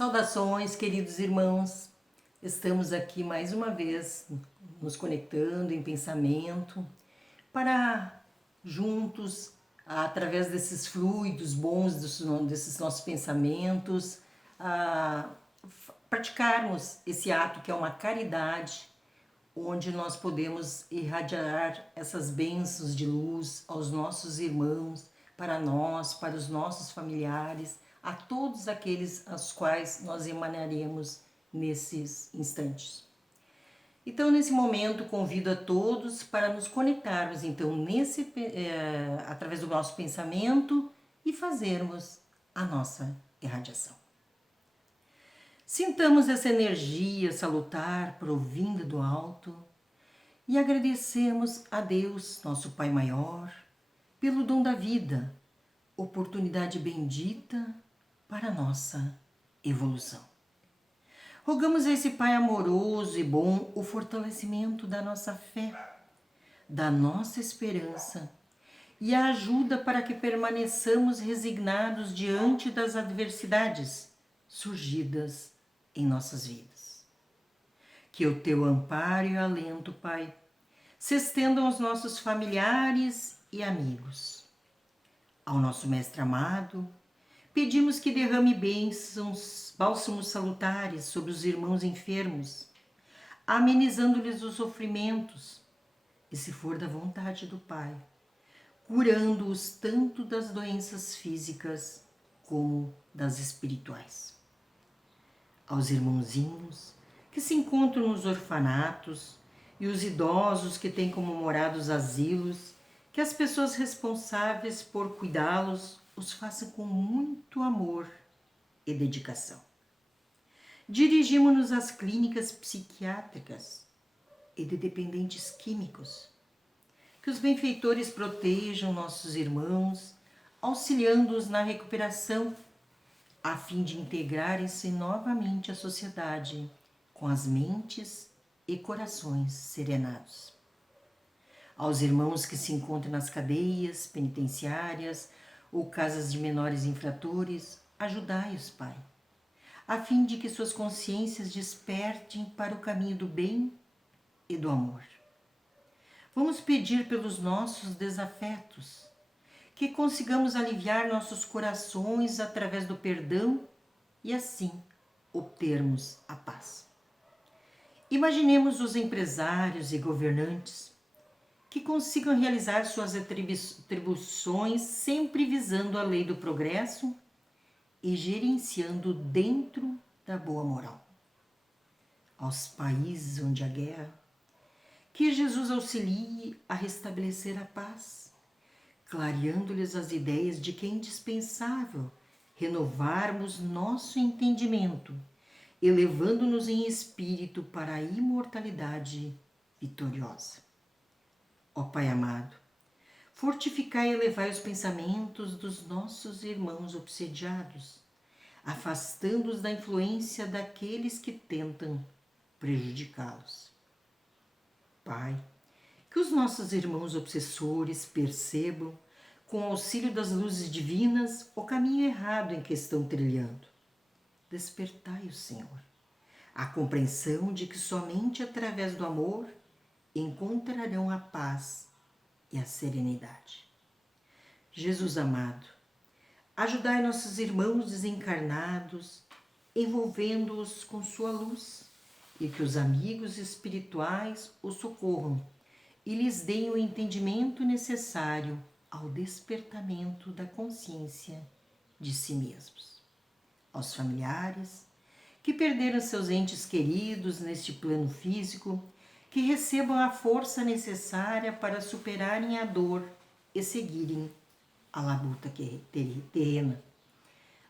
Saudações, queridos irmãos. Estamos aqui mais uma vez nos conectando em pensamento para juntos, através desses fluidos bons desses nossos pensamentos, praticarmos esse ato que é uma caridade, onde nós podemos irradiar essas bênçãos de luz aos nossos irmãos, para nós, para os nossos familiares, a todos aqueles aos quais nós emanaremos nesses instantes. Então, nesse momento, convido a todos para nos conectarmos, então, através do nosso pensamento e fazermos a nossa irradiação. Sintamos essa energia salutar provinda do alto e agradecemos a Deus, nosso Pai Maior, pelo dom da vida, oportunidade bendita para a nossa evolução. Rogamos a esse Pai amoroso e bom o fortalecimento da nossa fé, da nossa esperança e a ajuda para que permaneçamos resignados diante das adversidades surgidas em nossas vidas. Que o teu amparo e alento, Pai, se estendam aos nossos familiares e amigos. Ao nosso Mestre amado, pedimos que derrame bênçãos, bálsamos salutares sobre os irmãos enfermos, amenizando-lhes os sofrimentos, e se for da vontade do Pai, curando-os tanto das doenças físicas como das espirituais. Aos irmãozinhos que se encontram nos orfanatos e os idosos que têm como morada os asilos, que as pessoas responsáveis por cuidá-los os façam com muito amor e dedicação. Dirigimos-nos às clínicas psiquiátricas e de dependentes químicos. Que os benfeitores protejam nossos irmãos, auxiliando-os na recuperação, a fim de integrarem-se novamente à sociedade com as mentes e corações serenados. Aos irmãos que se encontram nas cadeias penitenciárias ou casas de menores infratores, ajudai-os, Pai, a fim de que suas consciências despertem para o caminho do bem e do amor. Vamos pedir pelos nossos desafetos, que consigamos aliviar nossos corações através do perdão e assim obtermos a paz. Imaginemos os empresários e governantes que consigam realizar suas atribuições sempre visando a lei do progresso e gerenciando dentro da boa moral. Aos países onde há guerra, que Jesus auxilie a restabelecer a paz, clareando-lhes as ideias de que é indispensável renovarmos nosso entendimento, elevando-nos em espírito para a imortalidade vitoriosa. Ó Pai amado, fortificai e elevai os pensamentos dos nossos irmãos obsediados, afastando-os da influência daqueles que tentam prejudicá-los. Pai, que os nossos irmãos obsessores percebam, com o auxílio das luzes divinas, o caminho errado em que estão trilhando. Despertai-os, Senhor, a compreensão de que somente através do amor encontrarão a paz e a serenidade. Jesus amado, ajudai nossos irmãos desencarnados, envolvendo-os com sua luz, e que os amigos espirituais os socorram e lhes deem o entendimento necessário ao despertamento da consciência de si mesmos. Aos familiares que perderam seus entes queridos neste plano físico, que recebam a força necessária para superarem a dor e seguirem a labuta terrena.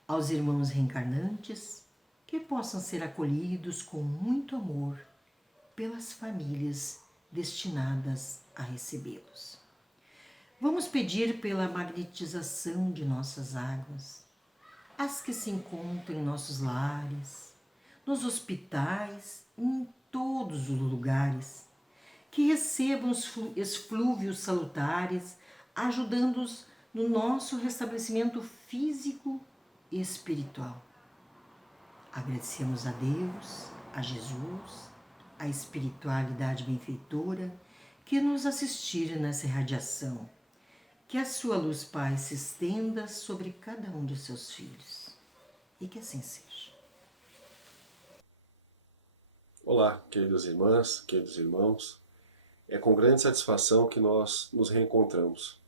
Aos irmãos reencarnantes, que possam ser acolhidos com muito amor pelas famílias destinadas a recebê-los. Vamos pedir pela magnetização de nossas águas, as que se encontram em nossos lares, nos hospitais e em todos os lugares, que recebam os eflúvios salutares, ajudando-os no nosso restabelecimento físico e espiritual. Agradecemos a Deus, a Jesus, a espiritualidade benfeitora que nos assistir nessa irradiação. Que a sua luz, Pai, se estenda sobre cada um dos seus filhos. E que assim seja. Olá, queridas irmãs, queridos irmãos. É com grande satisfação que nós nos reencontramos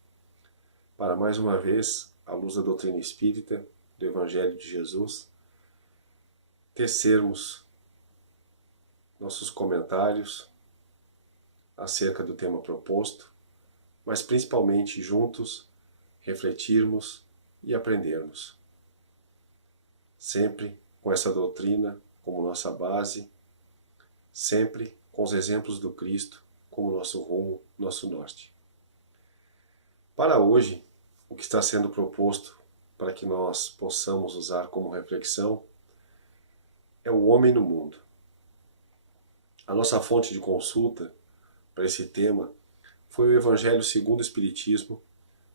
para mais uma vez, à luz da doutrina espírita, do Evangelho de Jesus, tecermos nossos comentários acerca do tema proposto, mas principalmente juntos refletirmos e aprendermos. Sempre com essa doutrina como nossa base, sempre com os exemplos do Cristo como nosso rumo, nosso norte. Para hoje, o que está sendo proposto para que nós possamos usar como reflexão é o homem no mundo. A nossa fonte de consulta para esse tema foi o Evangelho segundo o Espiritismo,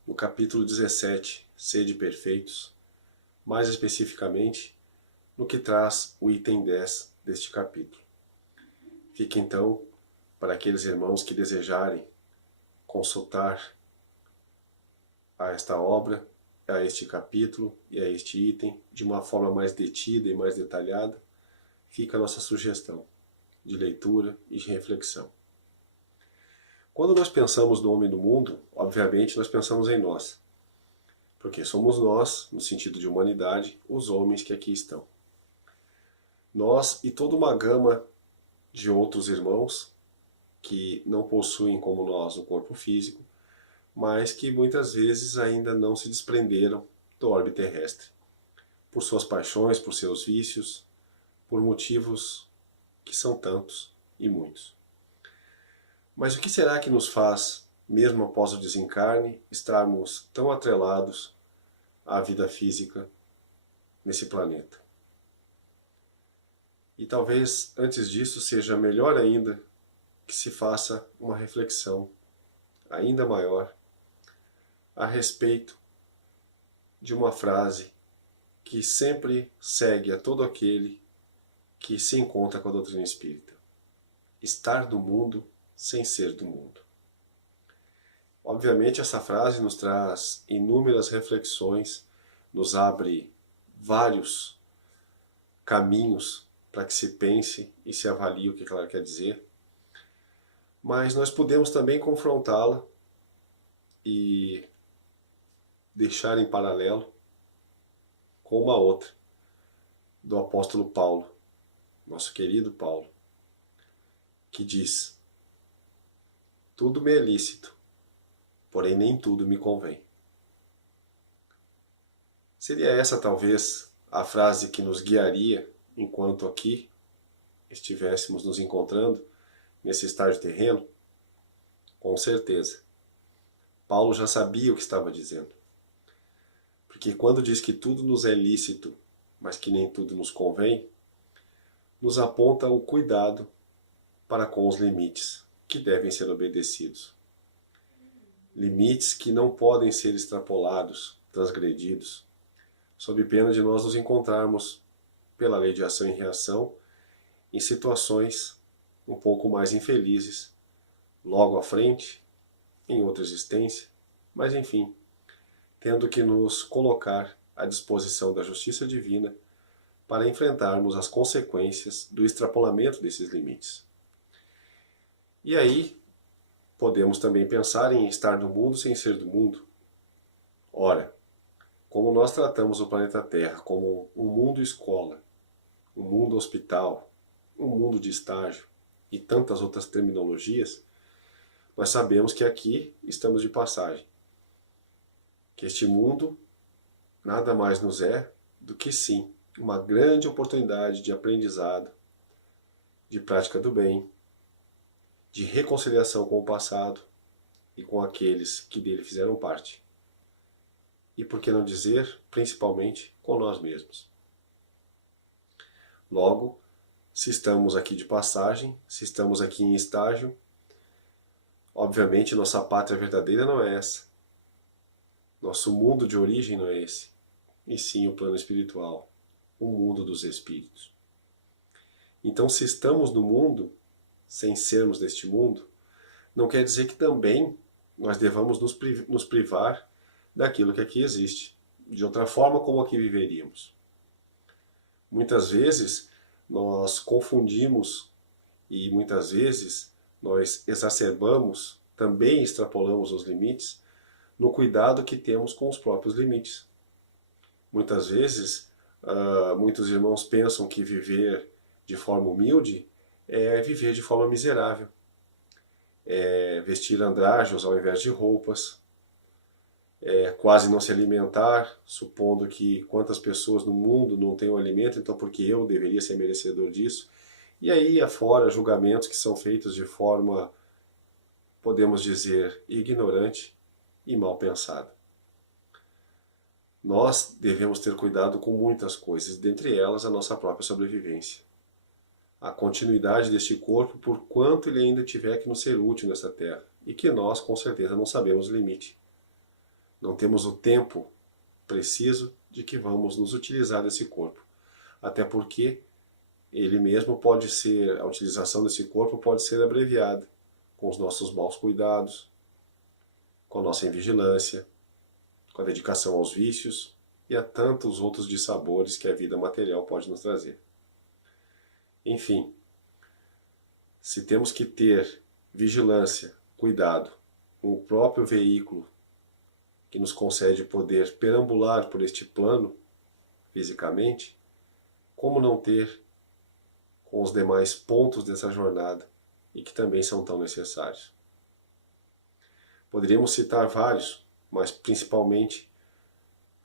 no capítulo 17, Sede Perfeitos, mais especificamente no que traz o item 10 deste capítulo. Fica então, para aqueles irmãos que desejarem consultar a esta obra, a este capítulo e a este item de uma forma mais detida e mais detalhada, fica a nossa sugestão de leitura e de reflexão. Quando nós pensamos no homem do mundo, obviamente nós pensamos em nós, porque somos nós, no sentido de humanidade, os homens que aqui estão. Nós e toda uma gama de outros irmãos que não possuem como nós o corpo físico, mas que muitas vezes ainda não se desprenderam do orbe terrestre, por suas paixões, por seus vícios, por motivos que são tantos e muitos. Mas o que será que nos faz, mesmo após o desencarne, estarmos tão atrelados à vida física nesse planeta? E talvez antes disso seja melhor ainda que se faça uma reflexão ainda maior a respeito de uma frase que sempre segue a todo aquele que se encontra com a doutrina espírita: estar do mundo sem ser do mundo. Obviamente essa frase nos traz inúmeras reflexões, nos abre vários caminhos para que se pense e se avalie o que ela quer dizer, mas nós podemos também confrontá-la e deixar em paralelo com uma outra, do apóstolo Paulo, nosso querido Paulo, que diz: tudo me é lícito, porém nem tudo me convém. Seria essa talvez a frase que nos guiaria enquanto aqui estivéssemos nos encontrando nesse estágio terreno? Com certeza. Paulo já sabia o que estava dizendo. Porque quando diz que tudo nos é lícito, mas que nem tudo nos convém, nos aponta o cuidado para com os limites que devem ser obedecidos. Limites que não podem ser extrapolados, transgredidos, sob pena de nós nos encontrarmos, pela lei de ação e reação, em situações um pouco mais infelizes, logo à frente, em outra existência, mas enfim, tendo que nos colocar à disposição da justiça divina para enfrentarmos as consequências do extrapolamento desses limites. E aí, podemos também pensar em estar no mundo sem ser do mundo. Ora, como nós tratamos o planeta Terra como um mundo escola, um mundo hospital, um mundo de estágio e tantas outras terminologias, nós sabemos que aqui estamos de passagem. Que este mundo nada mais nos é do que sim uma grande oportunidade de aprendizado, de prática do bem, de reconciliação com o passado e com aqueles que dele fizeram parte. E por que não dizer, principalmente, com nós mesmos. Logo, se estamos aqui de passagem, se estamos aqui em estágio, obviamente nossa pátria verdadeira não é essa. Nosso mundo de origem não é esse, e sim o plano espiritual, o mundo dos espíritos. Então, se estamos no mundo, sem sermos deste mundo, não quer dizer que também nós devamos nos privar daquilo que aqui existe. De outra forma, como aqui viveríamos? Muitas vezes nós confundimos e muitas vezes nós exacerbamos, também extrapolamos os limites, no cuidado que temos com os próprios limites. Muitas vezes, muitos irmãos pensam que viver de forma humilde é viver de forma miserável. É vestir andrajos ao invés de roupas, é quase não se alimentar, supondo que quantas pessoas no mundo não têm o alimento, então porque eu deveria ser merecedor disso. E aí afora julgamentos que são feitos de forma, podemos dizer, ignorante e mal pensada. Nós devemos ter cuidado com muitas coisas, dentre elas a nossa própria sobrevivência. A continuidade deste corpo por quanto ele ainda tiver que nos ser útil nesta terra, e que nós, com certeza, não sabemos o limite. Não temos o tempo preciso de que vamos nos utilizar desse corpo. Até porque ele mesmo pode ser, a utilização desse corpo pode ser abreviada com os nossos maus cuidados, com a nossa invigilância, com a dedicação aos vícios e a tantos outros dissabores que a vida material pode nos trazer. Enfim, se temos que ter vigilância, cuidado com o próprio veículo que nos concede poder perambular por este plano, fisicamente, como não ter com os demais pontos dessa jornada e que também são tão necessários? Poderíamos citar vários, mas principalmente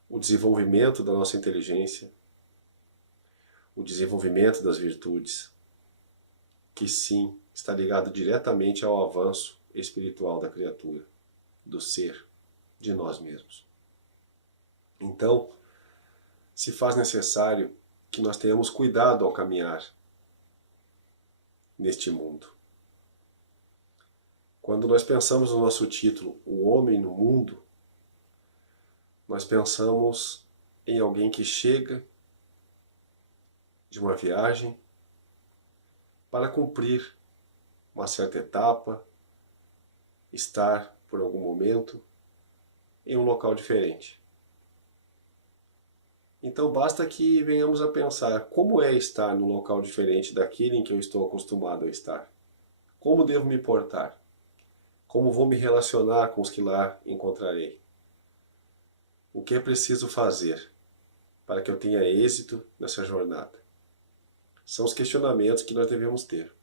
o desenvolvimento da nossa inteligência, o desenvolvimento das virtudes, que sim está ligado diretamente ao avanço espiritual da criatura, do ser, de nós mesmos. Então, se faz necessário que nós tenhamos cuidado ao caminhar neste mundo. Quando nós pensamos no nosso título, O Homem no Mundo, nós pensamos em alguém que chega de uma viagem para cumprir uma certa etapa, estar por algum momento em um local diferente. Então basta que venhamos a pensar como é estar num local diferente daquele em que eu estou acostumado a estar. Como devo me portar? Como vou me relacionar com os que lá encontrarei? O que é preciso fazer para que eu tenha êxito nessa jornada? São os questionamentos que nós devemos ter.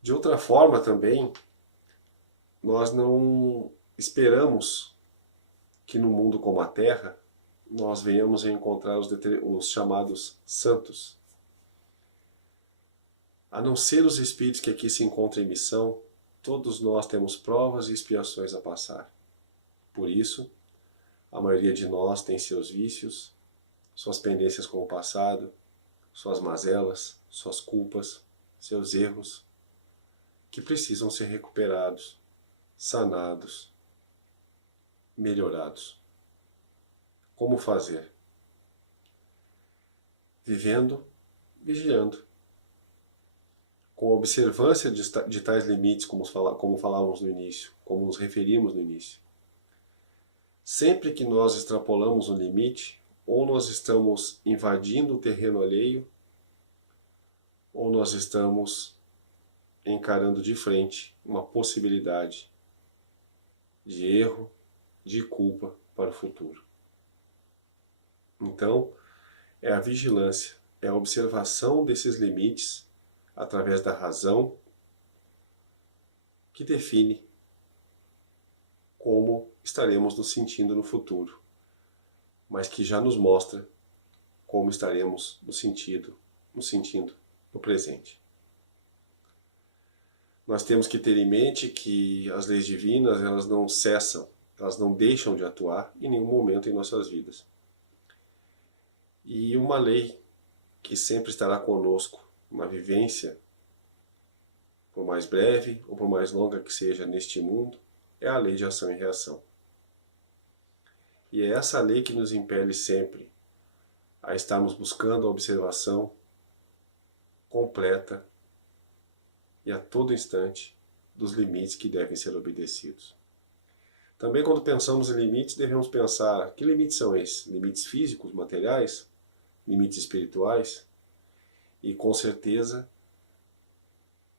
De outra forma também, nós não esperamos que no mundo como a Terra nós venhamos a encontrar os chamados santos. A não ser os espíritos que aqui se encontram em missão, todos nós temos provas e expiações a passar. Por isso, a maioria de nós tem seus vícios, suas pendências com o passado, suas mazelas, suas culpas, seus erros, que precisam ser recuperados, sanados, melhorados. Como fazer? Vivendo, vigiando, com observância de tais limites, como falávamos no início, como nos referimos no início. Sempre que nós extrapolamos um limite, ou nós estamos invadindo o terreno alheio, ou nós estamos encarando de frente uma possibilidade de erro, de culpa para o futuro. Então, é a vigilância, é a observação desses limites através da razão que define como estaremos nos sentindo no futuro, mas que já nos mostra como estaremos nos sentindo no presente. Nós temos que ter em mente que as leis divinas, elas não cessam, elas não deixam de atuar em nenhum momento em nossas vidas. E uma lei que sempre estará conosco, uma vivência, por mais breve ou por mais longa que seja neste mundo, é a lei de ação e reação. E é essa lei que nos impele sempre a estarmos buscando a observação completa e a todo instante dos limites que devem ser obedecidos. Também quando pensamos em limites, devemos pensar, que limites são esses? Limites físicos, materiais? Limites espirituais? E com certeza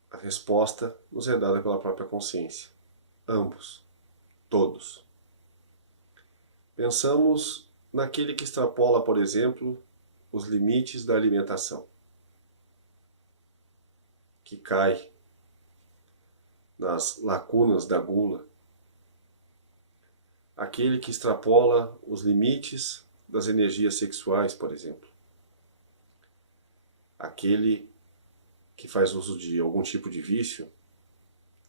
a resposta nos é dada pela própria consciência. Ambos. Todos. Pensamos naquele que extrapola, por exemplo, os limites da alimentação, que cai nas lacunas da gula, aquele que extrapola os limites das energias sexuais, por exemplo, aquele que faz uso de algum tipo de vício,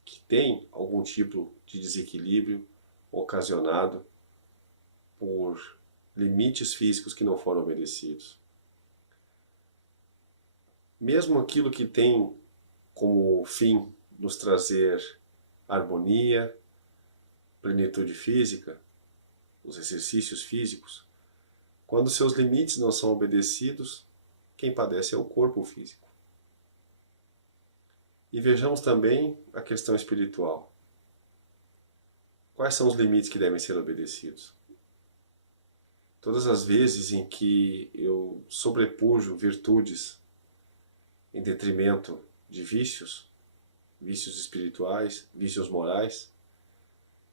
que tem algum tipo de desequilíbrio ocasionado por limites físicos que não foram obedecidos. Mesmo aquilo que tem como fim nos trazer harmonia, plenitude física, os exercícios físicos, quando seus limites não são obedecidos, quem padece é o corpo físico. E vejamos também a questão espiritual. Quais são os limites que devem ser obedecidos? Todas as vezes em que eu sobrepujo virtudes em detrimento de vícios, vícios espirituais, vícios morais,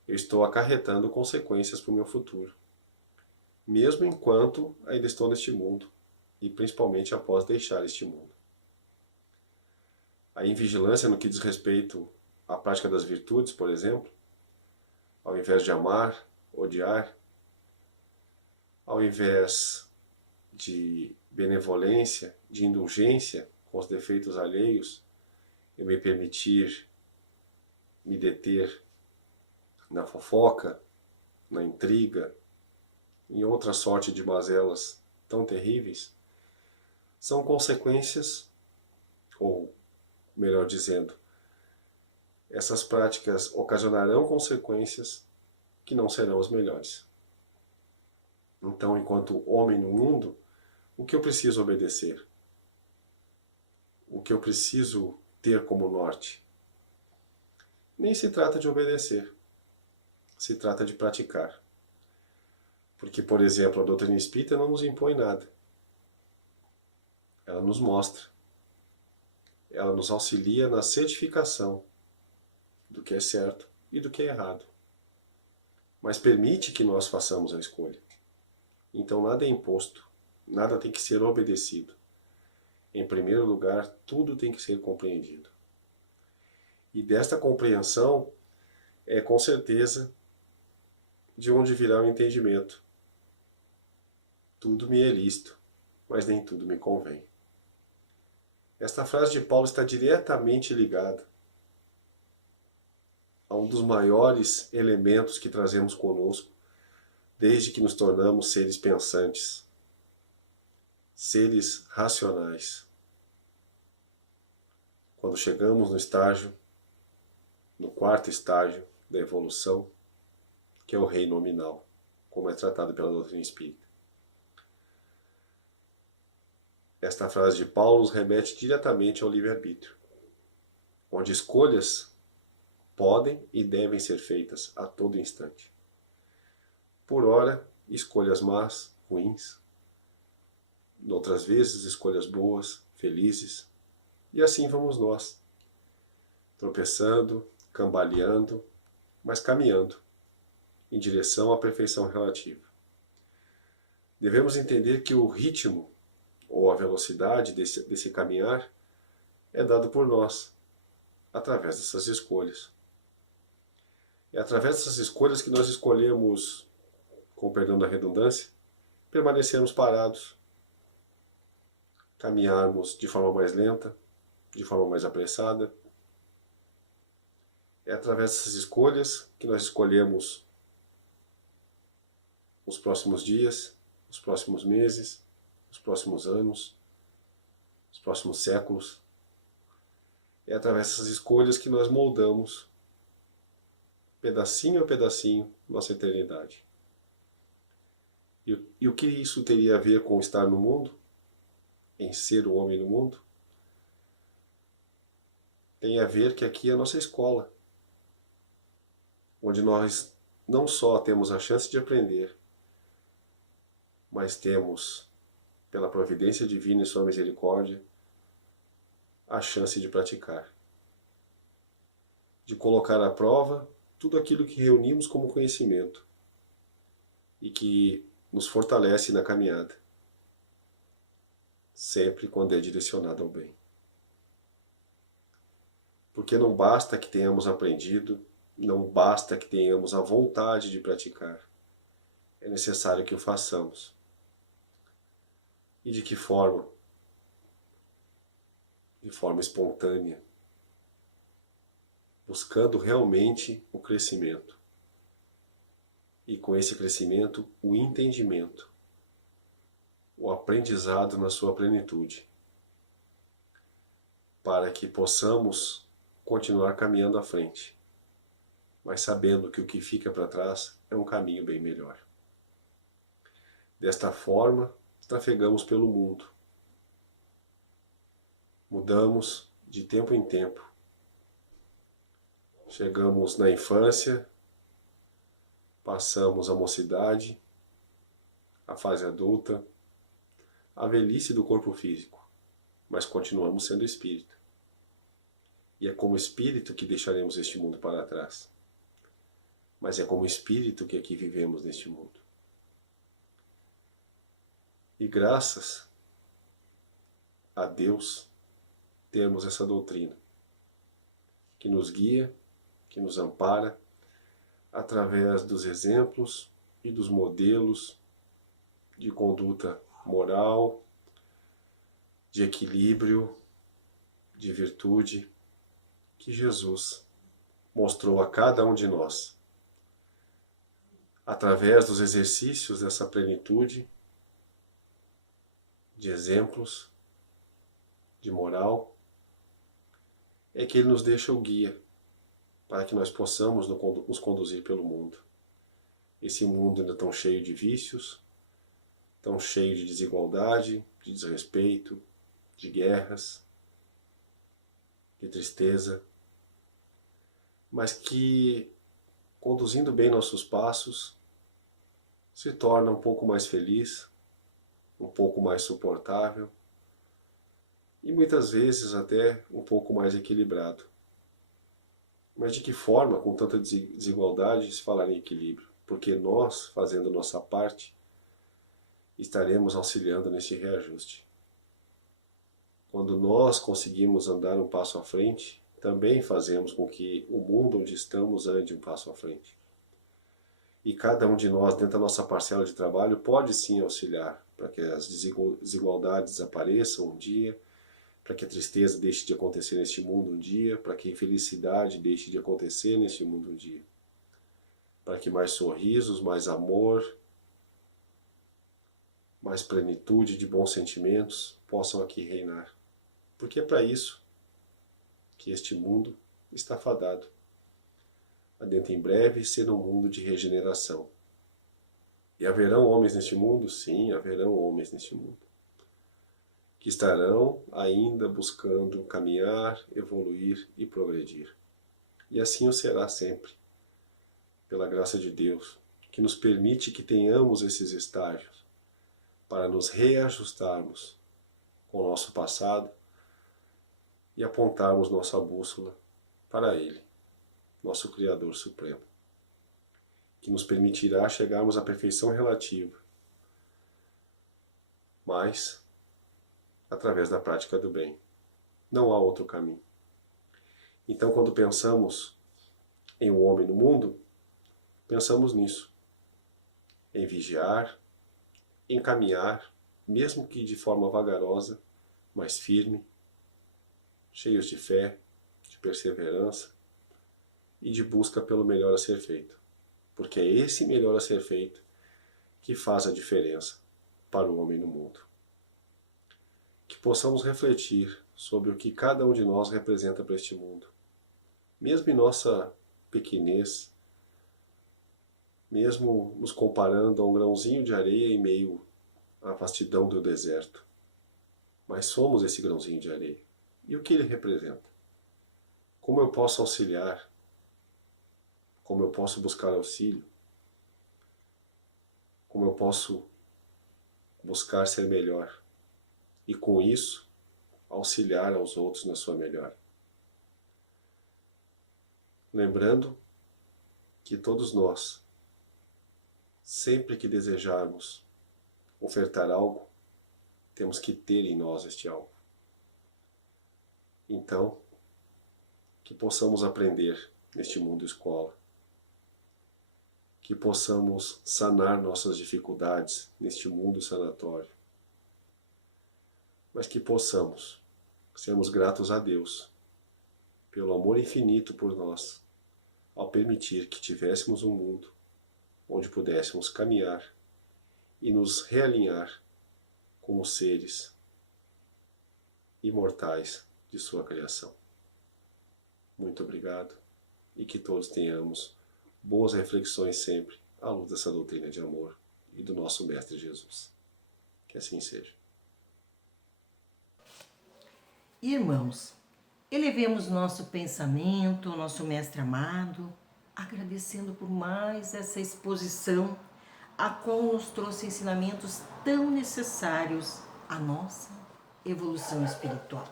eu estou acarretando consequências para o meu futuro, mesmo enquanto ainda estou neste mundo, e principalmente após deixar este mundo. A invigilância no que diz respeito à prática das virtudes, por exemplo, ao invés de amar, odiar, ao invés de benevolência, de indulgência com os defeitos alheios, eu me permitir me deter na fofoca, na intriga, em outra sorte de mazelas tão terríveis, são consequências, ou melhor dizendo, essas práticas ocasionarão consequências que não serão as melhores. Então, enquanto homem no mundo, o que eu preciso obedecer? O que eu preciso ter como norte? Nem se trata de obedecer, se trata de praticar. Porque, por exemplo, a doutrina espírita não nos impõe nada. Ela nos mostra. Ela nos auxilia na certificação do que é certo e do que é errado. Mas permite que nós façamos a escolha. Então nada é imposto, nada tem que ser obedecido. Em primeiro lugar, tudo tem que ser compreendido. E desta compreensão é com certeza de onde virá o entendimento. Tudo me é lícito, mas nem tudo me convém. Esta frase de Paulo está diretamente ligada a um dos maiores elementos que trazemos conosco desde que nos tornamos seres pensantes, seres racionais. Quando chegamos no estágio, no quarto estágio da evolução, que é o reino nominal, como é tratado pela doutrina espírita. Esta frase de Paulo nos remete diretamente ao livre-arbítrio, onde escolhas podem e devem ser feitas a todo instante. Por ora, escolhas más, ruins. Outras vezes, escolhas boas, felizes. E assim vamos nós, tropeçando, cambaleando, mas caminhando em direção à perfeição relativa. Devemos entender que o ritmo ou a velocidade desse caminhar é dado por nós, através dessas escolhas. É através dessas escolhas que nós escolhemos, com perdão da redundância, permanecermos parados, caminharmos de forma mais lenta, de forma mais apressada. É através dessas escolhas que nós escolhemos os próximos dias, os próximos meses, os próximos anos, os próximos séculos. É através dessas escolhas que nós moldamos, pedacinho a pedacinho, nossa eternidade. E o que isso teria a ver com estar no mundo? Em ser o homem no mundo? Tem a ver que aqui é a nossa escola, onde nós não só temos a chance de aprender, mas temos, pela providência divina e sua misericórdia, a chance de praticar, de colocar à prova tudo aquilo que reunimos como conhecimento e que nos fortalece na caminhada, sempre quando é direcionado ao bem. Porque não basta que tenhamos aprendido, não basta que tenhamos a vontade de praticar, é necessário que o façamos. E de que forma? De forma espontânea, buscando realmente o crescimento. E com esse crescimento, o entendimento, o aprendizado na sua plenitude, para que possamos continuar caminhando à frente, mas sabendo que o que fica para trás é um caminho bem melhor. Desta forma, trafegamos pelo mundo. Mudamos de tempo em tempo. Chegamos na infância, passamos a mocidade, a fase adulta, a velhice do corpo físico, mas continuamos sendo espírito. E é como espírito que deixaremos este mundo para trás. Mas é como espírito que aqui vivemos neste mundo. E graças a Deus temos essa doutrina que nos guia, que nos ampara através dos exemplos e dos modelos de conduta moral, de equilíbrio, de virtude que Jesus mostrou a cada um de nós. Através dos exercícios dessa plenitude, de exemplos, de moral, é que Ele nos deixa o guia para que nós possamos nos conduzir pelo mundo. Esse mundo ainda tão cheio de vícios, tão cheio de desigualdade, de desrespeito, de guerras, de tristeza, mas que, conduzindo bem nossos passos, se torna um pouco mais feliz, um pouco mais suportável e muitas vezes até um pouco mais equilibrado. Mas de que forma, com tanta desigualdade, se falar em equilíbrio? Porque nós, fazendo nossa parte, estaremos auxiliando nesse reajuste. Quando nós conseguimos andar um passo à frente, também fazemos com que o mundo onde estamos ande um passo à frente. E cada um de nós, dentro da nossa parcela de trabalho, pode sim auxiliar para que as desigualdades desapareçam um dia, para que a tristeza deixe de acontecer neste mundo um dia, para que a infelicidade deixe de acontecer neste mundo um dia, para que mais sorrisos, mais amor, mais plenitude de bons sentimentos possam aqui reinar. Porque é para isso que este mundo está fadado a dentro em breve ser um mundo de regeneração. E haverão homens neste mundo? Sim, haverão homens neste mundo, que estarão ainda buscando caminhar, evoluir e progredir. E assim o será sempre, pela graça de Deus, que nos permite que tenhamos esses estágios para nos reajustarmos com o nosso passado e apontarmos nossa bússola para Ele, nosso Criador Supremo, que nos permitirá chegarmos à perfeição relativa, mas através da prática do bem. Não há outro caminho. Então, quando pensamos em um homem no mundo, pensamos nisso, em vigiar, em caminhar, mesmo que de forma vagarosa, mas firme, cheios de fé, de perseverança e de busca pelo melhor a ser feito. Porque é esse melhor a ser feito que faz a diferença para o homem no mundo. Que possamos refletir sobre o que cada um de nós representa para este mundo. Mesmo em nossa pequenez, mesmo nos comparando a um grãozinho de areia em meio à vastidão do deserto. Mas somos esse grãozinho de areia. E o que ele representa? Como eu posso auxiliar? Como eu posso buscar auxílio? Como eu posso buscar ser melhor? E com isso, auxiliar aos outros na sua melhora. Lembrando que todos nós, sempre que desejarmos ofertar algo, temos que ter em nós este algo. Então, que possamos aprender neste mundo escola, que possamos sanar nossas dificuldades neste mundo sanatório, mas que possamos sermos gratos a Deus pelo amor infinito por nós, ao permitir que tivéssemos um mundo onde pudéssemos caminhar e nos realinhar como seres imortais de sua criação. Muito obrigado e que todos tenhamos boas reflexões sempre à luz dessa doutrina de amor e do nosso Mestre Jesus. Que assim seja. Irmãos, elevemos nosso pensamento ao nosso Mestre amado, agradecendo por mais essa exposição, a qual nos trouxe ensinamentos tão necessários à nossa evolução espiritual.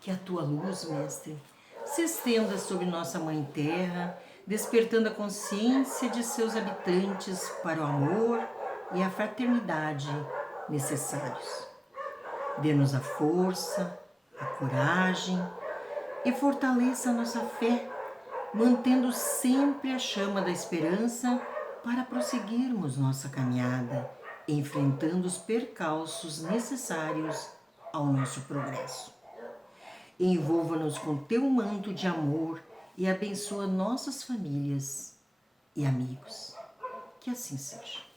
Que a tua luz, Mestre, se estenda sobre nossa Mãe Terra, despertando a consciência de seus habitantes para o amor e a fraternidade necessários. Dê-nos a força, a coragem e fortaleça a nossa fé, mantendo sempre a chama da esperança para prosseguirmos nossa caminhada, enfrentando os percalços necessários ao nosso progresso. Envolva-nos com teu manto de amor e abençoa nossas famílias e amigos. Que assim seja.